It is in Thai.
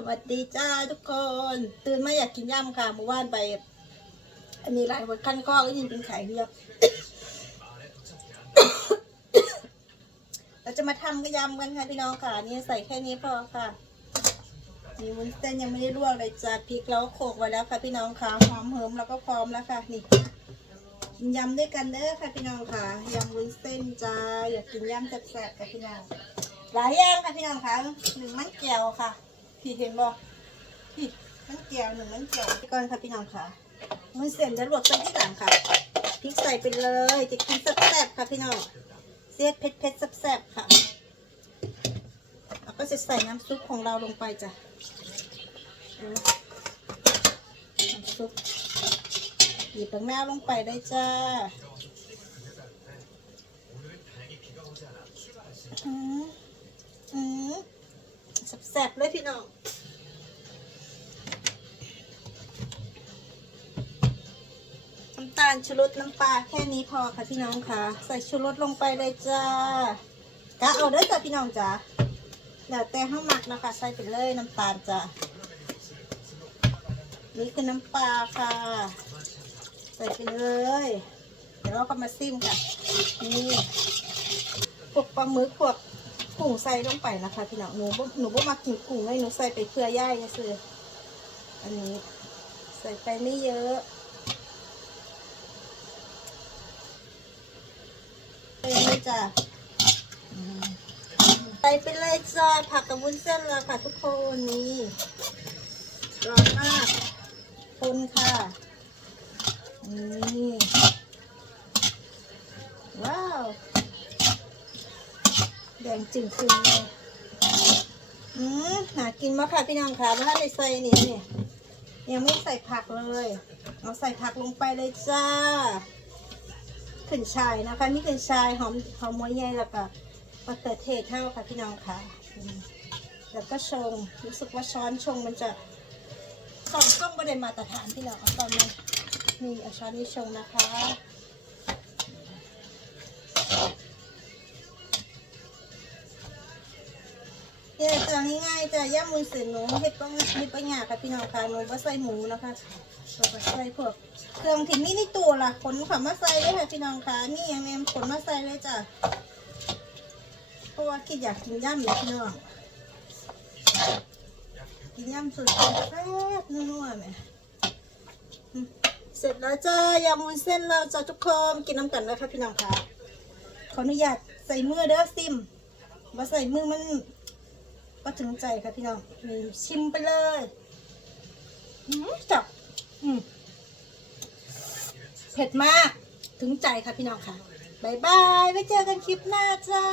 สวัสดีจ้าทุกคน ตื่นมาอยากกินย่ำค่ะเมื่อวานไป อันนี้หลายคนขั้นข้อก็ยินเป็นไข่เรียบเราจะมาทำกระยำกันค่ะพี่น้องค่ะนี่ใส่แค่นี้พอค่ะนี่วุ้นเส้นยังไม่ได้ลวกเลยจ้าพริกเราโขลกไว้แล้วค่ะพี่น้องค่ะหอมเหิมแล้วก็พร้อมแล้วค่ะนี่กินยำด้วยกันเด้อค่ะพี่น้องค่ะยำวุ้นเส้นจ้าอยากกินยำแซ่บๆค่ะพี่น้องหลายอย่างค่ะพี่น้องค่ะหนึ่งมันแก้วค่ะ พี่เห็นบ่พี่มันแก้วหนึ่งมันแก้วก่อนค่ะพี่น้องค่ะมันเสียนจะลวกใส่ที่หลังค่ะพริกใส่ไปเลยจะกินแซ่บๆค่ะพี่น้องเสียดเผ็ดๆแซ่บๆค่ะแล้วก็จะใส่น้ำซุปของเราลงไปจ้ะน้ำซุปหยิบตังหน้าลงไปได้จ้าอืมอืม แซ่บๆเลยพี่น้องน้ำตาลชูรสน้ำปลาแค่นี้พอค่ะพี่น้องค่ะ ใส่ชูรสลงไปเลยจ้ากะเอาเด้จ้ะพี่น้องจ้ะแล้วแต่ห้าหมักนะคะใส่ไปเลยน้ำตาลจ้ะนี่คือน้ำปลาค่ะ ใส่ไปเลย เดี๋ยวเราก็มาซิมค่ะนี่พวกปลาหมึกพวก กุ้งใส่ลงไปนะคะพี่น้องหนูบ่หนูบ่มากินกุ้งเลยหนูใส่ไปเพื่อย่ายก็คืออันนี้ ใส่ไปไม่เยอะใส่เลยจ้ะใส่ไปเลยจ้าผักกับวุ้นเส้นแล้วค่ะทุกคนนี่ร้อนมากคนค่ะนี่ว้าว ดงจึงคืนเลยอืมหากินมาค่ะพี่น้องค่ะว่าในใส่นี่เนี่ยยังไม่ใส่ผักเลยเอาใส่ผักลงไปเลยจ้าขึ้นชายนะคะนี่ขึ้นชายหอมหอมมวยใหญ่แล้วก็มะเขือเทศเท่าค่ะพี่น้องค่ะแล้วก็ชงรู้สึกว่าช้อนชงมันจะสองกล้องประเด็นมาตรฐานพี่น้องเอาตอนนี้นี่เอาช้อนนี้ชงนะคะ เนี่ยจะง่ายๆจะย่ำมือสือหนูเห็ดปังเห็ดปังหยาค่ะพี่น้องค่ะหนูก็ใส่หมูนะคะเราก็ใส่พวกเครื่องที่นนี่ในตัวล่ะขนขามาใส่เลยค่ะพี่น้องค่ะนี่ยังแมมขนมาใส่เลยจ้ะเพราะว่าคิดอยากกินย่ำเลยพี่น้องกินย่ำสุดๆแซ่บนัวๆไหมเสร็จแล้วจ้ายำมุนเส้นเราจะทุกคนกินน้ำกันแล้วค่ะพี่น้องค่ะขออนุญาตใส่มือเด้อซิมมาใส่มือมัน ก็ถึงใจค่ะพี่น้องนี่ชิมไปเลยอืมจับเผ็ดมาก ถึงใจค่ะพี่น้องค่ะบายบายไว้เจอกันคลิปหน้าจ้า